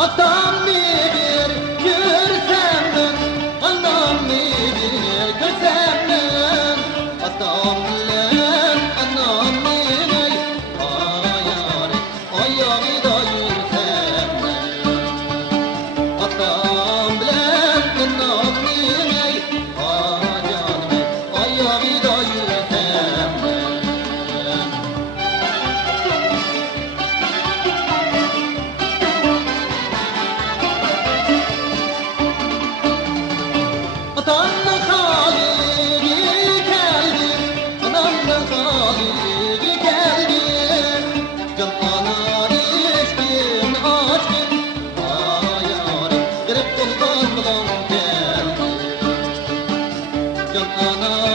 Atam bilir görsem ben, anam bilir görsem ben. Atam bilir, anam bilir, ayarı, ayağı da yürsem ben. Atam bilir, anam bilir, ayarı, ayağı da yürsem ben. Atamla Halil'i geldi, anamla Halil'i geldi. Canana içtim, açtım, ayarım, garip koldan bulan geldi. Canana